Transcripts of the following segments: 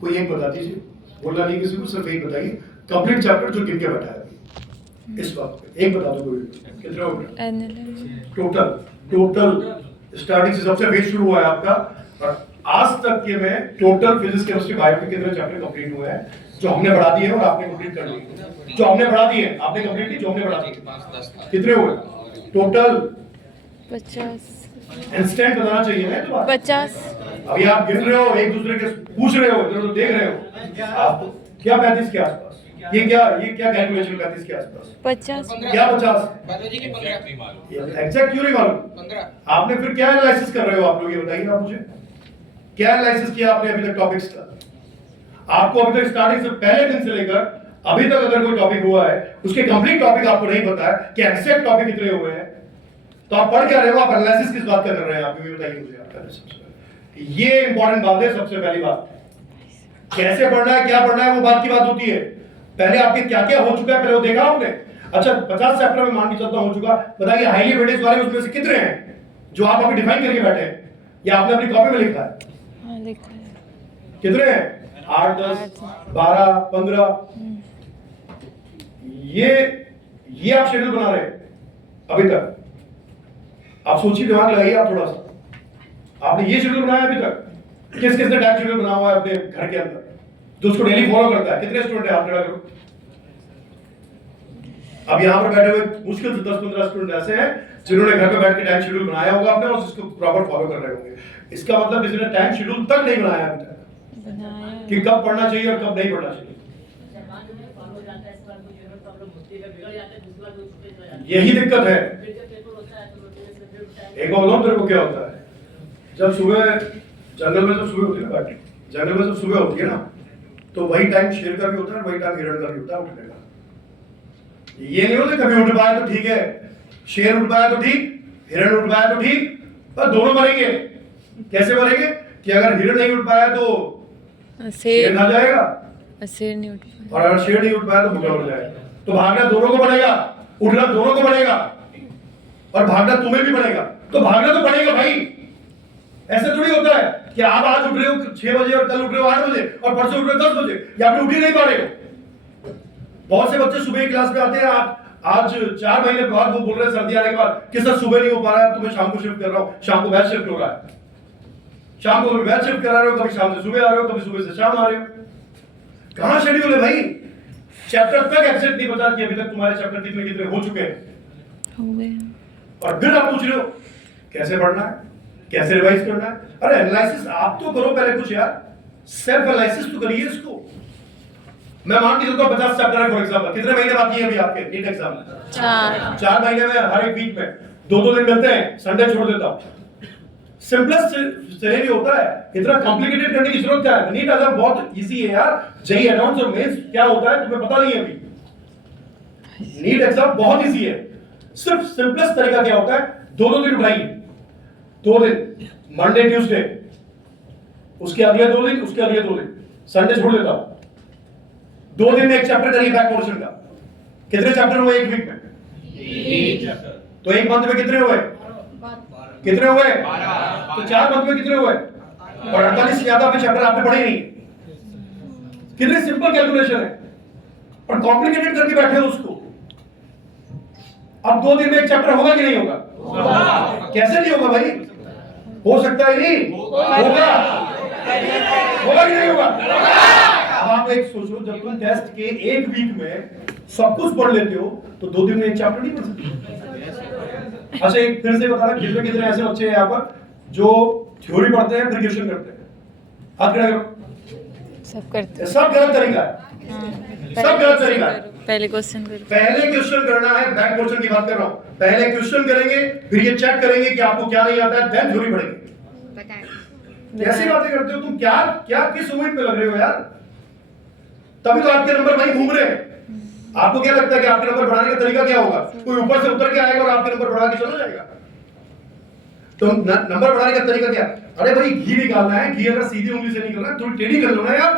कोई एक बता दीजिए, बोलना नहीं किसी को, सिर्फ एक बताइए कंप्लीट चैप्टर जो गिन के बैठा है अभी इस वक्त पे, एक बता दो कोई। कितने हो गए टोटल? टोटल स्टार्टिंग से सबसे बेस शुरू हुआ है आपका, और आज तक के में टोटल फिजिक्स केमिस्ट्री बायो के कितने चैप्टर कंप्लीट हुए हैं जो हमने बढ़ा दिए और आपने कंप्लीट कर लिए? जो हमने बढ़ा दिए आपने कंप्लीट की, जो हमने बढ़ा दिए कितने हुए टोटल? 50 इंस्टेंट बताना चाहिए ना, तो 50 अभी आप गिन रहे हो, एक दूसरे के पूछ रहे हो, इधर उधर देख रहे हो आप, क्या 35 के आसपास? ये क्या कैलकुलेशन 35 के आसपास? 50 क्या 50? बायोलॉजी के 15 एग्जैक्ट क्यों नहीं मालूम? 15 आपने फिर क्या एनालिसिस कर रहे हो आप लोग, ये बताइए आप मुझे, क्या एनालिसिस किया आपने अभी तक टॉपिक्स का? आपको अभी तक स्टार्टिंग से पहले दिन से लेकर अभी तक अगर कोई टॉपिक हुआ है उसके कंप्लीट टॉपिक आपको नहीं पता है कि एग्जैक्ट टॉपिक कितने हुए हैं, तो आप पढ़ क्या रहे हो? आप एनालिसिस किस बात का कर रहे हैं? आप ये बताइए मुझे। आप पहले सबसे ये इंपॉर्टेंट बात है, सबसे पहली बात कैसे पढ़ना है, क्या पढ़ना है, वो बात की बात होती है। पहले आपके क्या क्या हो चुका है पहले वो देखा आपने? अच्छा 50 चैप्टर में मान के चलता हो चुका, बताइए हाईली वेटेज वाले उसमें से कितने हैं जो आप अभी डिफाइन करके बैठे हैं या आपने अपनी कॉपी में लिखा है? हाँ लिखा है। कितने हैं? 8, 10, 12, 15। ये आप शेड्यूल बना रहे हैं अभी तक? आप सोचिए, दिमाग लगाइए आप थोड़ा सा, आपने ये शेड्यूल बनाया अभी तक? किस किसने टाइम शेड्यूल बना हुआ है अपने घर के अंदर जो उसको डेली फॉलो करता है? कितने स्टूडेंट हैं? आप खड़ा करो। अब यहाँ पर बैठे हुए मुश्किल से 10-15 स्टूडेंट ऐसे हैं जिन्होंने घर पे बैठ के टाइम शेड्यूल बनाया होगा अपने और उसको प्रॉपर फॉलो कर रहे होंगे। इसका मतलब किसी ने टाइम शेड्यूल तक नहीं बनाया अभी तक कि कब पढ़ना चाहिए और कब नहीं पढ़ना चाहिए। यही दिक्कत है। एक और तेरे को क्या होता है, जब सुबह जंगल में जब सुबह होती है ना, जंगल में जब सुबह होती है ना, तो वही टाइम शेर का भी होता है, वही टाइम हिरण का भी होता है उठने का। ये नहीं होता कभी उठ पाया तो ठीक है, शेर उठ पाया तो ठीक, हिरण उठ पाया तो ठीक, पर दोनों मरेंगे। कैसे मरेंगे कि अगर हिरण नहीं उठ पाया तो शेर खा जाएगा, शेर नहीं उठ पाया, और अगर शेर नहीं उठ पाया तो भूखा उठ जाएगा। तो भागना दोनों को पड़ेगा, उठना दोनों को पड़ेगा, और भागना तुम्हें भी पड़ेगा। तो भागना तो पड़ेगा भाई, ऐसे थोड़ी होता है कि आप आज उठ रहे हो 6 बजे और कल उठ रहे हो 8 बजे और परसों उठ रहे हो 10 बजे, या फिर उठ ही नहीं पा रहे हो। बहुत से बच्चे सुबह क्लास में आते हैं, आज 4 महीने बाद वो बोल रहे हैं सर्दी आने के बाद कि सर सुबह नहीं हो पा रहा है, तो मैं शाम को शिफ्ट कर रहा हूँ, शाम को बैच शिफ्ट हो रहा है, शाम को बैच शिफ्ट करा रहे हो, कभी शाम से सुबह आ रहे हो, कभी सुबह से शाम आ रहे हो। कहां शेड्यूल है भाई? चैप्टर तक एग्जैक्ट नहीं बता कि अभी तक तुम्हारे चैप्टर कितने कितने हो चुके हैं, हो गए। और फिर आप पूछ रहे हो कैसे पढ़ना है, कैसे रिवाइज करना है। अरे एनालिसिस आप तो करो पहले कुछ यार, सेल्फ एनालिसिस तो करिए इसको। मैं मान के चलता हूं 50 चैप्टर है फॉर एग्जांपल, कितने महीने बाकी हैं अभी आपके नीट एग्जाम में? 4 महीने में हर एक वीक में 2-2 दिन मिलते हैं, संडे छोड़ देता हूं। सिंपलेस्ट सिनेरियो होता है, इतना कॉम्प्लिकेटेड करने की जरूरत क्या है? नीट एग्जाम बहुत इजी है यार, जेईई एडवांस और मेंस क्या होता है तुम्हें पता नहीं है अभी। नीट एग्जाम बहुत इजी है, सिर्फ सिंपलेस्ट तरीका क्या होता है, 2-2 दिन उठाइए, 2 दिन, मंडे ट्यूसडे, उसके अगले 2 दिन, उसके अगले 2 दिन, संडे छोड़ देता हूं। 2 दिन में एक चैप्टर करिए बैक पोर्शन का। कितने चैप्टर हुए एक वीक में? 1 चैप्टर। तो एक मंथ में कितने हुए? कितने हुए? 12। तो 4 मंथ में कितने हुए? और 48 से ज्यादा आपने चैप्टर आपने पढ़े नहीं। कितनी सिंपल कैलकुलेशन है, और कॉम्प्लिकेटेड करके बैठे हो उसको। अब 2 दिन में एक चैप्टर होगा कि नहीं होगा? कैसे नहीं होगा भाई? हो सकता है नहीं होगा, होगा कि नहीं होगा? अब आप एक सोचो, जब तुम टेस्ट के एक वीक में सब कुछ पढ़ लेते हो तो 2 दिन में एक चैप्टर नहीं पढ़ सकते। अच्छा एक फिर से बता रहा, कितने कितने ऐसे बच्चे हैं यहाँ पर जो थ्योरी पढ़ते हैं फिर क्वेश्चन करते हैं? हाथ खड़ा करो। सब करते हैं। सब गलत तरीका है, सब गलत तरीका है। पहले क्वेश्चन करो, पहले क्वेश्चन करना है, बैक क्वेश्चन की बात कर रहा हूं। पहले क्वेश्चन करेंगे, फिर ये चेक करेंगे कि आपको क्या नहीं आता है, देन थ्योरी पढ़ेंगे। कैसी बातें करते हो तुम? क्या क्या किस उम्मीद पे लग रहे हो यार? तभी तो आपके नंबर वहीं घूम रहे हैं। आपको क्या लगता है कि आपके नंबर बढ़ाने का तरीका क्या होगा? कोई ऊपर से उतर के आएगा और आपके नंबर बढ़ा के चला जाएगा? तो नंबर बढ़ाने का तरीका क्या? अरे भाई घी निकालना है, घी अगर सीधी उंगली से निकलना है थोड़ी टेढ़ी कर लो ना यार,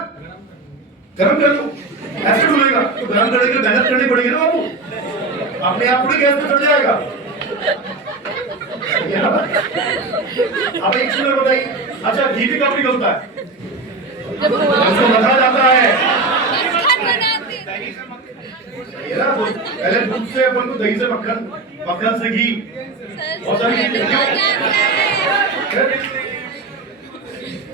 गरम कर लो, ऐसे डूबेगा तो गरम करने के लिए मेहनत करनी पड़ेगी ना बाबू, अपने आप थोड़ी गैस पे चढ़ जाएगा। अब एक चीज बताइए, अच्छा घी भी कब निकलता है? पहले दूध से अपन को दही से मक्खन, मक्खन से घी, बहुत सारी चीजें।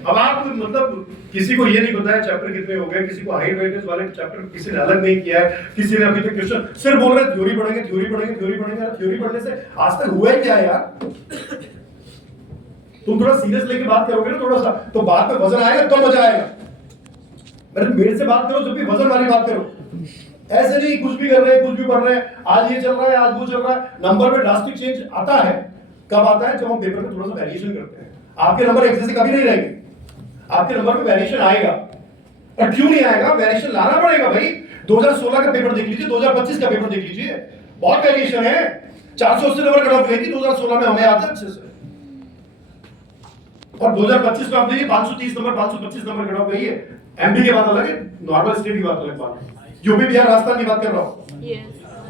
अब आप मतलब किसी को ये नहीं पता है चैप्टर कितने हो गए, किसी को हाई वेटेज वाले चैप्टर किसी ने अलग नहीं किया है, किसी ने अभी तक क्वेश्चन सिर्फ बोल रहे थ्योरी पढ़ेंगे, थ्योरी पढ़ेंगे, थ्योरी पढ़ेंगे। थ्योरी पढ़ने से आज तक हुआ ही क्या है यार? तुम थोड़ा सीरियस लेके बात करोगे ना थोड़ा सा, तो बात में वजन आएगा तो मजा आएगा। मेरे से बात करो जब भी वजन वाली बात करो, ऐसे नहीं कुछ भी कर रहे हैं, कुछ भी पढ़ रहे हैं, आज ये चल रहा है, आज वो चल रहा है। नंबर में ड्रास्टिक चेंज आता है, कब आता है? जब हम पेपर में थोड़ा सा वेरिएशन करते हैं। आपके नंबर एक जैसे कभी नहीं रहेंगे, आपके नंबर में वेरिएशन आएगा। और क्यों नहीं आएगा? वेरिएशन लाना पड़ेगा भाई। 2016 का पेपर देख लीजिए, 2025 का पेपर देख लीजिए, बहुत वेरिएशन है। 480 नंबर कट ऑफ गई थी 2016 में, हमें आता है अच्छे से। और 2025 में आप देखिए 530 नंबर, 525 नंबर कट ऑफ गई है। एमपी की बात अलग है, नॉर्मल स्टेट की बात अलग बात है। यूपी बिहार राजस्थान की बात कर रहा हूं,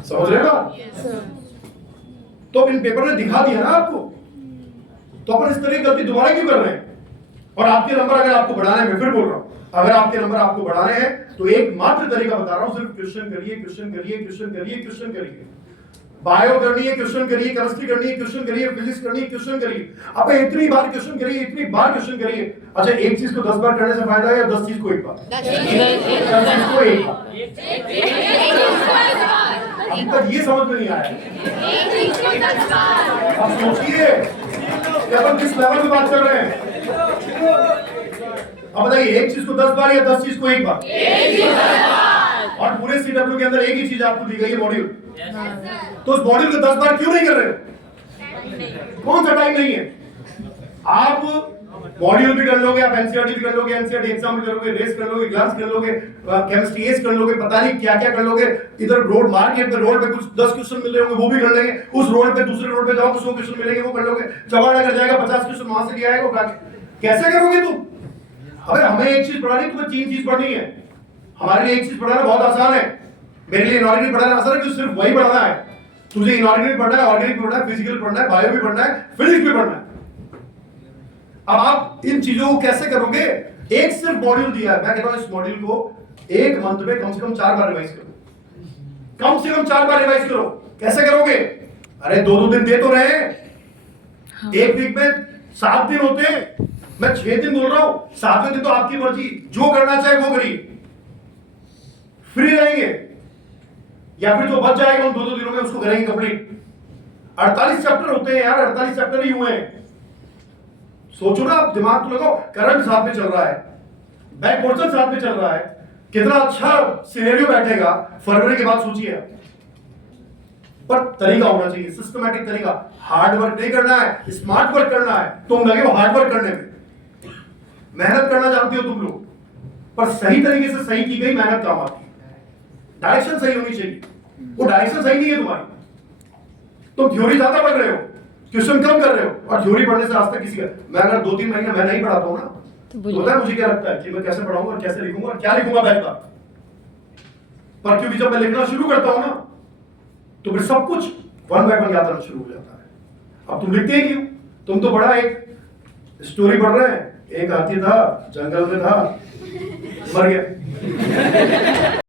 समझ रहे हो आप? तो इन पेपर ने दिखा दिया ना आपको, तो अपन इस तरह की गलती दोबारा क्यों कर रहे हैं? और आपके नंबर अगर आपको बढ़ाने हैं, मैं फिर बोल रहा हूं, अगर आपके नंबर आपको बढ़ाने हैं तो एकमात्र तरीका बता रहा हूं, सिर्फ क्वेश्चन करिए, क्वेश्चन करिए, क्वेश्चन करिए, क्वेश्चन करिए। बायो करनी है, क्वेश्चन करिए, केमिस्ट्री करनी है, क्वेश्चन करिए, फिजिक्स करनी है, क्वेश्चन करिए। अब इतनी बार क्वेश्चन करिए, इतनी बार क्वेश्चन करिए। अच्छा, एक चीज को 10 बार करने से फायदा है या 10 चीज को एक बार? 10 चीज को एक बार। अभी तक ये समझ में नहीं आया। अब सोचिए कि अपन किस लेवल पे बात कर रहे हैं। अब बताइए, एक चीज को 10 बार या 10 चीज को एक बार? और पूरे सीडब्ल्यू के अंदर एक ही चीज आपको दी गई है, मॉड्यूल। तो उस मॉड्यूल को 10 बार क्यों नहीं कर रहे हो? कौन सा टाइम नहीं है? आप मॉड्यूल भी कर लोगे, आप एनसीईआरटी भी कर लोगे, एनसीईआरटी एग्जाम भी कर लोगे, रेस कर लोगे, ग्लास कर लोगे, केमिस्ट्री एस कर लोगे, पता नहीं क्या क्या कर लोगे। इधर रोड मार्केट पे रोड पे कुछ 10 क्वेश्चन मिल रहे होंगे, वो भी कर लेंगे। उस रोड पे दूसरे रोड पे जाओ तो 100 क्वेश्चन मिलेंगे, वो कर लोगे। चौहान अगर जाएगा 50 क्वेश्चन वहां से लिया आएगा, कैसे करोगे तुम? अगर हमें एक चीज पढ़ानी, तुम्हें 3 चीज पढ़नी है। हमारे लिए एक चीज पढ़ाना बहुत आसान है, मेरे लिए इनऑर्गेनिक पढ़ाना आसान है, क्योंकि सिर्फ वही पढ़ना है। तुझे इनऑर्गेनिक पढ़ना है, ऑर्गेनिक पढ़ना है, फिजिकल पढ़ना है, बायो भी पढ़ना है, फिजिक्स भी पढ़ना है। अब आप इन चीजों को कैसे करोगे? एक सिर्फ मॉड्यूल दिया है, मैं कहता हूं इस मॉड्यूल को एक मंथ में कम से कम 4 बार रिवाइज करो, कम से कम 4 बार रिवाइज करो। कैसे करोगे? अरे 2-2 दिन दे तो रहे हैं, एक वीक में 7 दिन होते हैं, मैं 6 दिन बोल रहा हूं। 7वें दिन तो आपकी मर्जी, जो करना चाहे वो करिए, फ्री रहेंगे, या फिर जो बच जाएगा उन 2-2 दिनों में उसको करेंगे कंप्लीट। 48 चैप्टर होते हैं यार, 48 चैप्टर ही हुए हैं। सोचो ना, आप दिमाग तो लगाओ, करंट साथ में चल रहा है, बैक पोर्शन साथ में चल रहा है, कितना अच्छा सिनेरियो बैठेगा। फरवरी के बाद सोचिए आप। पर तरीका होना चाहिए, सिस्टमैटिक तरीका। हार्ड वर्क नहीं करना है, स्मार्ट वर्क करना है। तुम लगे हो हार्ड वर्क करने में, मेहनत करना जानते हो तुम लोग, पर सही तरीके से सही की गई मेहनत काम आती है। डायरेक्शन सही होनी चाहिए, वो डायरेक्शन सही नहीं है तुम्हारी। तुम थ्योरी ज्यादा पढ़ रहे हो, क्वेश्चन कम कर रहे हो, और थ्योरी पढ़ने से आज तक किसी का, मैं अगर 2-3 महीने मैं नहीं पढ़ाता हूं ना, तो पता है मुझे क्या लगता है कि मैं कैसे पढ़ाऊंगा और कैसे लिखूंगा और क्या लिखूंगा बेहतर। पर क्योंकि जब मैं लिखना शुरू करता हूं ना, तो फिर सब कुछ 1 बाय 1 याद आना शुरू हो जाता है। अब तुम लिखते ही क्यों? तुम तो बड़ा एक स्टोरी पढ़ रहे हैं, एक हाथी था, जंगल में था, मर गया।